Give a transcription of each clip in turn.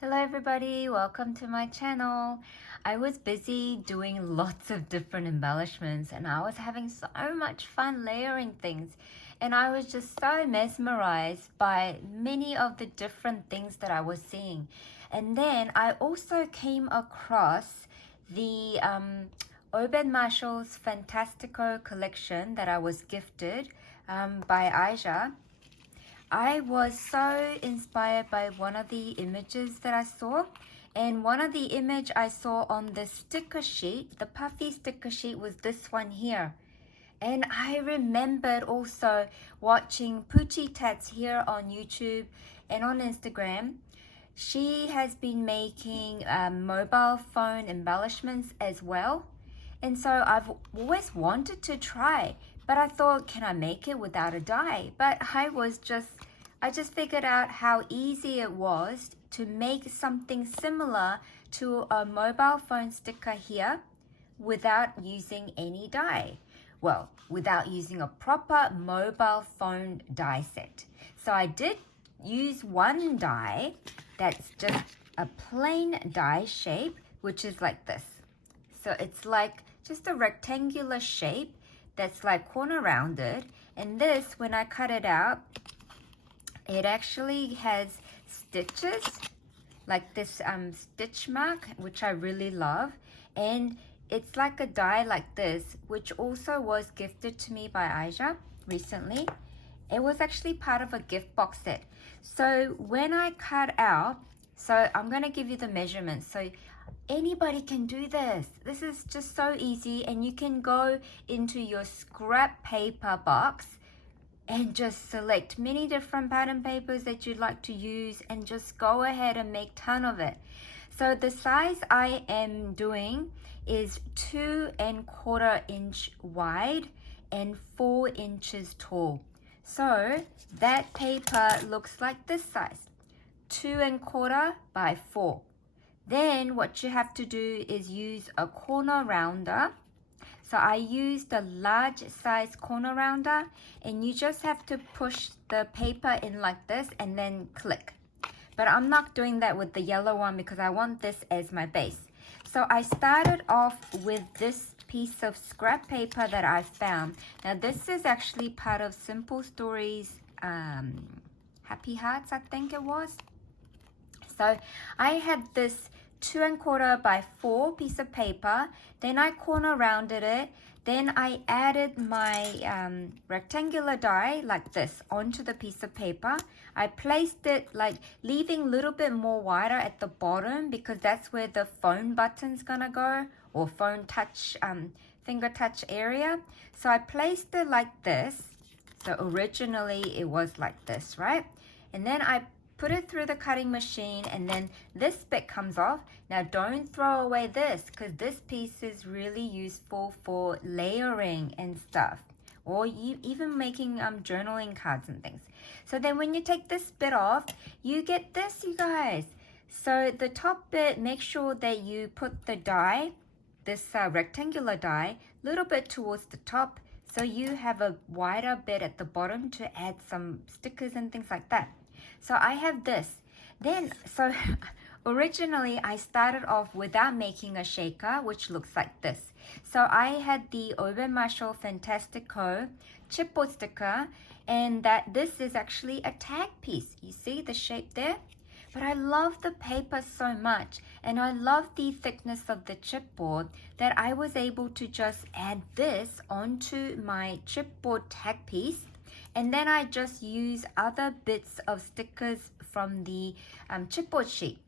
Hello everybody, welcome to my channel. I was busy doing lots of different embellishments and I was having so much fun layering things, and I was just so mesmerized by many of the different things that I was seeing. And then I also came across the Obed Marshall's Fantastico collection that I was gifted by Aisha. I was so inspired by one of the images that I saw, and one of the image I saw on the sticker sheet, the puffy sticker sheet, was this one here. And I remembered also watching Poochie Tats here on YouTube and on Instagram. She has been making mobile phone embellishments as well. And so I've always wanted to try, but I thought, can I make it without a die? But I just figured out how easy it was to make something similar to a mobile phone sticker here without using any die. Well, without using a proper mobile phone die set. So I did use one die that's just a plain die shape, which is like this. So it's like just a rectangular shape that's like corner rounded. And this, when I cut it out, it actually has stitches, like this stitch mark, which I really love. And it's like a die like this, which also was gifted to me by Aisha recently. It was actually part of a gift box set. So when I cut out, so I'm going to give you the measurements. So anybody can do this. This is just so easy, and you can go into your scrap paper box and just select many different pattern papers that you'd like to use and just go ahead and make a ton of it. So the size I am doing is 2¼ inch wide and 4 inches tall. So that paper looks like this size, 2¼ by 4. Then what you have to do is use a corner rounder. So I used a large size corner rounder, and you just have to push the paper in like this and then click. But I'm not doing that with the yellow one because I want this as my base. So I started off with this piece of scrap paper that I found. Now this is actually part of Simple Stories Happy Hearts, I think it was. So I had this 2¼ by 4 piece of paper, then I corner rounded it, then I added my rectangular die like this onto the piece of paper. I placed it like leaving a little bit more wider at the bottom because that's where the phone button's gonna go, or phone touch, finger touch area. So I placed it like this. So originally it was like this, right? And then I put it through the cutting machine, and then this bit comes off. Now don't throw away this, because this piece is really useful for layering and stuff, or even making journaling cards and things. So then when you take this bit off, you get this, you guys. So the top bit, make sure that you put the die, this rectangular die, a little bit towards the top, so you have a wider bit at the bottom to add some stickers and things like that. So I have this. Then, so originally I started off without making a shaker, which looks like this. So I had the Obed Marshall Fantastico chipboard sticker, and that this is actually a tag piece. You see the shape there? But I love the paper so much, and I love the thickness of the chipboard, that I was able to just add this onto my chipboard tag piece. And then I just use other bits of stickers from the chipboard sheet.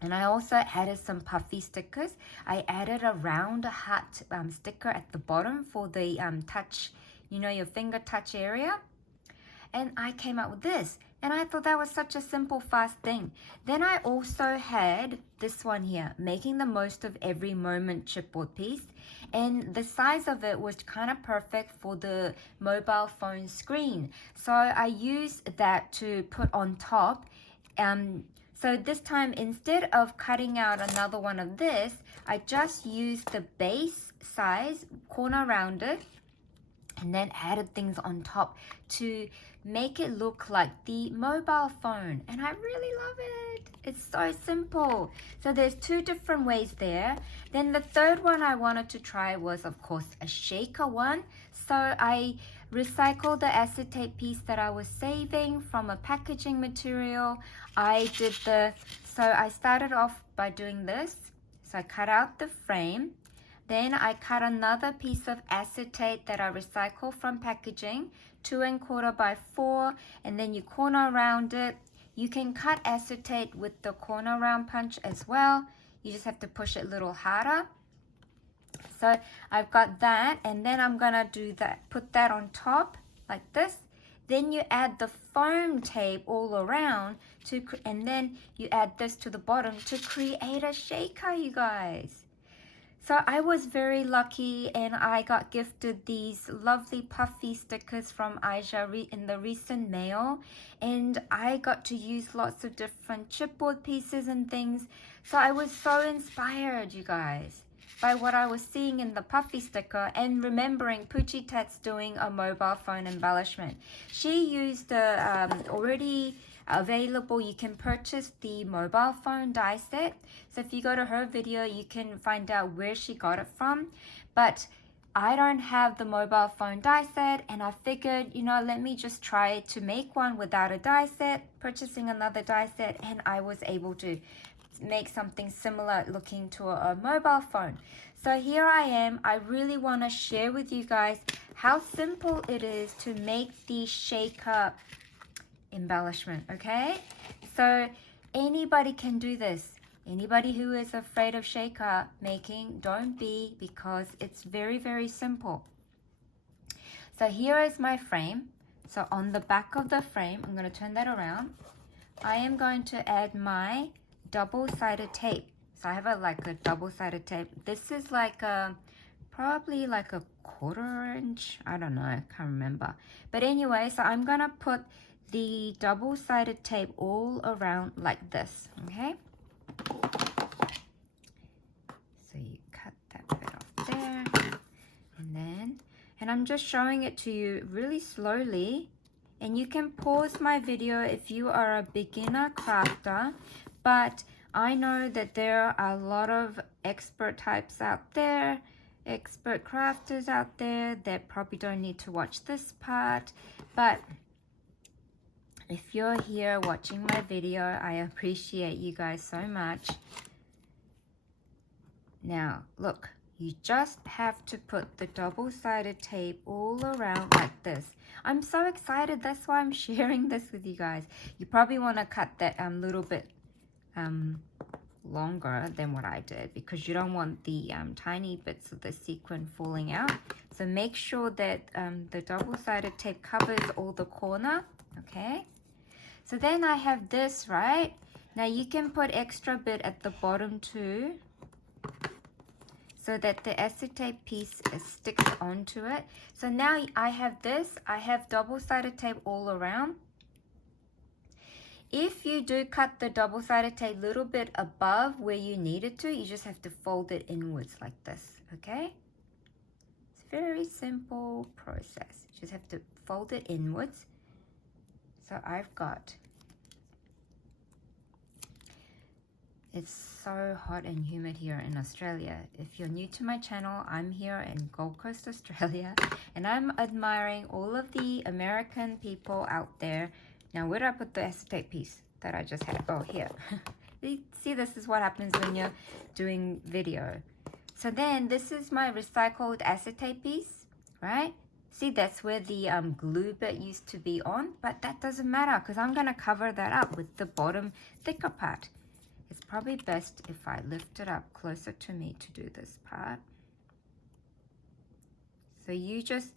And I also added some puffy stickers. I added a round heart sticker at the bottom for the touch, you know, your finger touch area. And I came up with this. And I thought that was such a simple, fast thing. Then I also had this one here, making the most of every moment chipboard piece. And the size of it was kind of perfect for the mobile phone screen. So I used that to put on top. So this time, instead of cutting out another one of this, I just used the base size, corner rounded, and then added things on top to make it look like the mobile phone, and I really love it. It's so simple. So there's two different ways there. Then the third one I wanted to try was, of course, a shaker one. So I recycled the acetate piece that I was saving from a packaging material. So I started off by doing this. So I cut out the frame. Then I cut another piece of acetate that I recycled from packaging, 2 1/4 by 4, and then you corner round it. You can cut acetate with the corner round punch as well. You just have to push it a little harder. So I've got that, and then I'm gonna put that on top like this. Then you add the foam tape all around and then you add this to the bottom to create a shaker, you guys. So I was very lucky, and I got gifted these lovely puffy stickers from Asia in the recent mail, and I got to use lots of different chipboard pieces and things. So I was so inspired, you guys, by what I was seeing in the puffy sticker and remembering Poochie Tat's doing a mobile phone embellishment. She used the already available, you can purchase the mobile phone die set. So if you go to her video, you can find out where she got it from. But I don't have the mobile phone die set, and I figured, let me just try to make one without a die set, purchasing another die set, and I was able to make something similar looking to a mobile phone. So here I am. I really want to share with you guys how simple it is to make the shaker embellishment, okay? So anybody can do this. Anybody who is afraid of shaker making, don't be, because it's very, very simple. So here is my frame. So on the back of the frame, I'm going to turn that around. I am going to add my double-sided tape. So I have a double-sided tape. This is probably like a 1/4 inch. I don't know, I can't remember. But anyway, so I'm gonna put the double-sided tape all around like this, okay? So you cut that bit off there, and I'm just showing it to you really slowly. And you can pause my video if you are a beginner crafter, but I know that there are a lot of expert types out there, expert crafters out there that probably don't need to watch this part. But if you're here watching my video, I appreciate you guys so much. Now, look, you just have to put the double-sided tape all around like this. I'm so excited. That's why I'm sharing this with you guys. You probably want to cut that little bit longer than what I did, because you don't want the tiny bits of the sequin falling out. So make sure that the double-sided tape covers all the corner, okay? So then I have this, right? Now you can put extra bit at the bottom too, so that the acetate piece sticks onto it. So now I have this, I have double-sided tape all around. If you do cut the double-sided tape a little bit above where you need it to, you just have to fold it inwards like this, okay? It's a very simple process. You just have to fold it inwards. So I've got, it's so hot and humid here in Australia. If you're new to my channel, I'm here in Gold Coast, Australia, and I'm admiring all of the American people out there. Now, where did I put the acetate piece that I just had? Oh, here. See, this is what happens when you're doing video. So then this is my recycled acetate piece, right? See, that's where the glue bit used to be on, but that doesn't matter because I'm going to cover that up with the bottom thicker part. It's probably best if I lift it up closer to me to do this part. So you just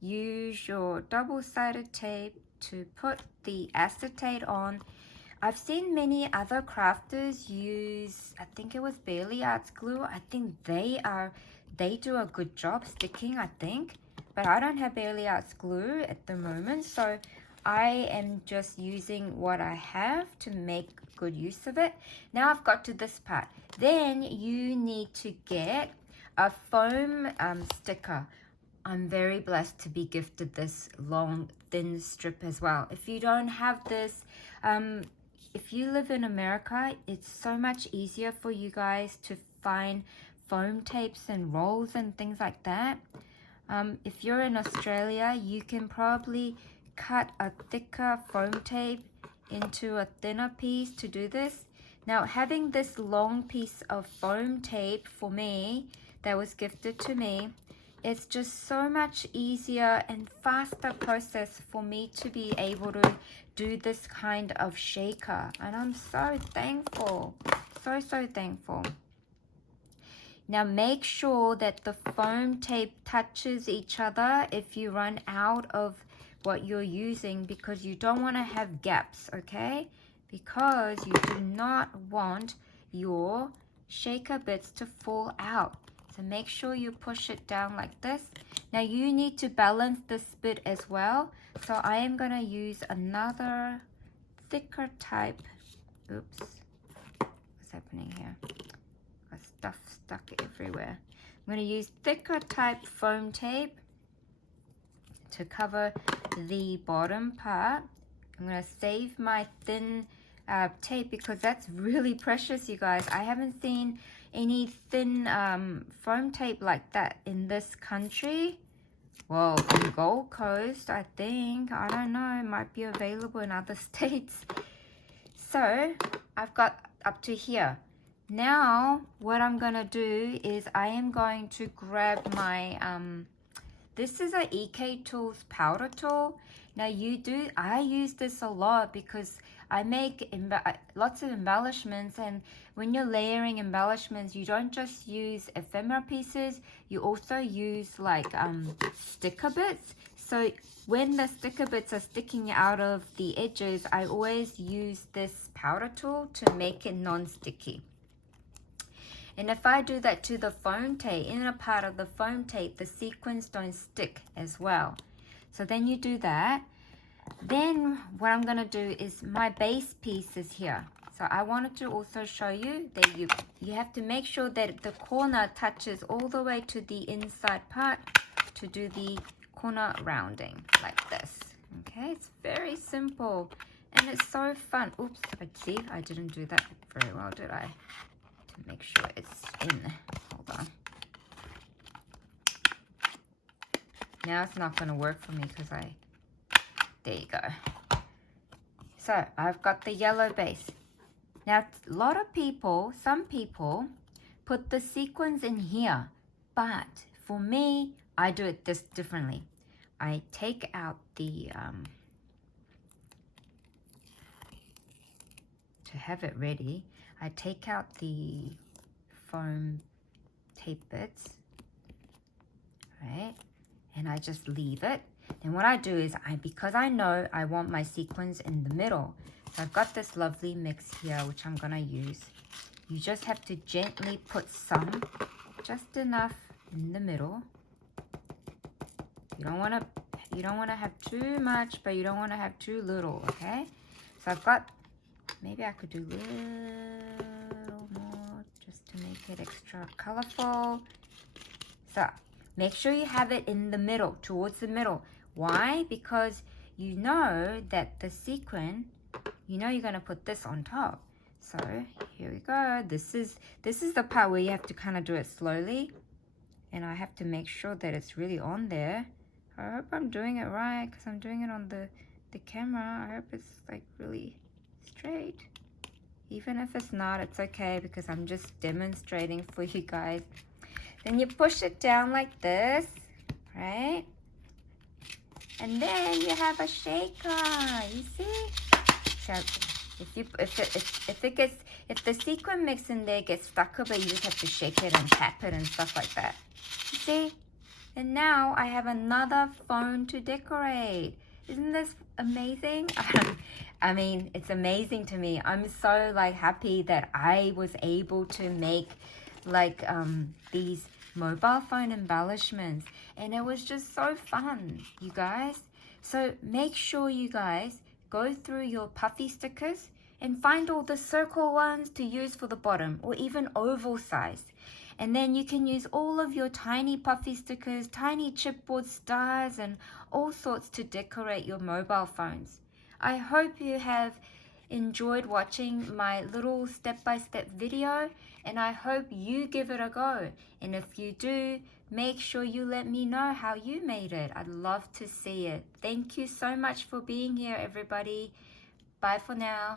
use your double-sided tape to put the acetate on. I've seen many other crafters use, I think it was Bailey Arts glue. I think they do a good job sticking, I think. But I don't have Bailey Arts glue at the moment, so I am just using what I have to make good use of it. Now I've got to this part. Then you need to get a foam sticker. I'm very blessed to be gifted this long thin strip as well. If you don't have this, if you live in America, it's so much easier for you guys to find foam tapes and rolls and things like that. If you're in Australia, you can probably cut a thicker foam tape into a thinner piece to do this. Now, having this long piece of foam tape for me that was gifted to me, it's just so much easier and faster process for me to be able to do this kind of shaker. And I'm so thankful, so thankful. Now make sure that the foam tape touches each other if you run out of what you're using, because you don't want to have gaps, okay? Because you do not want your shaker bits to fall out. So make sure you push it down like this. Now you need to balance this bit as well. So I am going to use another thicker type. Oops, what's happening here? Got stuff stuck everywhere. I'm going to use thicker type foam tape to cover the bottom part. I'm going to save my thin tape because that's really precious, you guys. I haven't seen any thin foam tape like that in this country. Well, in Gold Coast, I think. I don't know. It might be available in other states. So, I've got up to here. Now, what I'm going to do is I am going to grab my... this is a EK Tools powder tool. Now I use this a lot because I make lots of embellishments, and when you're layering embellishments, you don't just use ephemera pieces, you also use like sticker bits. So when the sticker bits are sticking out of the edges, I always use this powder tool to make it non-sticky. And if I do that to the foam tape, inner part of the foam tape, the sequins don't stick as well. So then you do that. Then what I'm going to do is my base piece is here. So I wanted to also show you that you have to make sure that the corner touches all the way to the inside part to do the corner rounding like this. Okay, it's very simple and it's so fun. Oops, see, I didn't do that very well, did I? Make sure it's in. Hold on. Now it's not going to work for me because there you go. So I've got the yellow base. Now a lot of people, some people put the sequins in here, but for me, I do it this differently. I take out the to have it ready, I take out the foam tape bits, right? And I just leave it. And what I do is, because I know I want my sequins in the middle, so I've got this lovely mix here, which I'm gonna use. You just have to gently put some, just enough in the middle. You don't wanna have too much, but you don't wanna have too little, okay? So I've got, maybe I could do a little more just to make it extra colorful. So make sure you have it in the middle, towards the middle. Why? Because you know that the sequin, you know you're gonna put this on top. So here we go. This is the part where you have to kind of do it slowly, and I have to make sure that it's really on there. I hope I'm doing it right because I'm doing it on the camera. I hope it's like really straight. Even if it's not, it's okay because I'm just demonstrating for you guys. Then you push it down like this, right? And then you have a shaker. You see? So if the sequin mix in there gets stuck over, you just have to shake it and tap it and stuff like that. You see? And now I have another phone to decorate. Isn't this amazing? I mean, it's amazing to me. I'm so like happy that I was able to make like these mobile phone embellishments, and it was just so fun, you guys. So make sure you guys go through your puffy stickers and find all the circle ones to use for the bottom, or even oval size. And then you can use all of your tiny puffy stickers, tiny chipboard stars, and all sorts to decorate your mobile phones. I hope you have enjoyed watching my little step-by-step video, and I hope you give it a go. And if you do, make sure you let me know how you made it. I'd love to see it. Thank you so much for being here, everybody. Bye for now.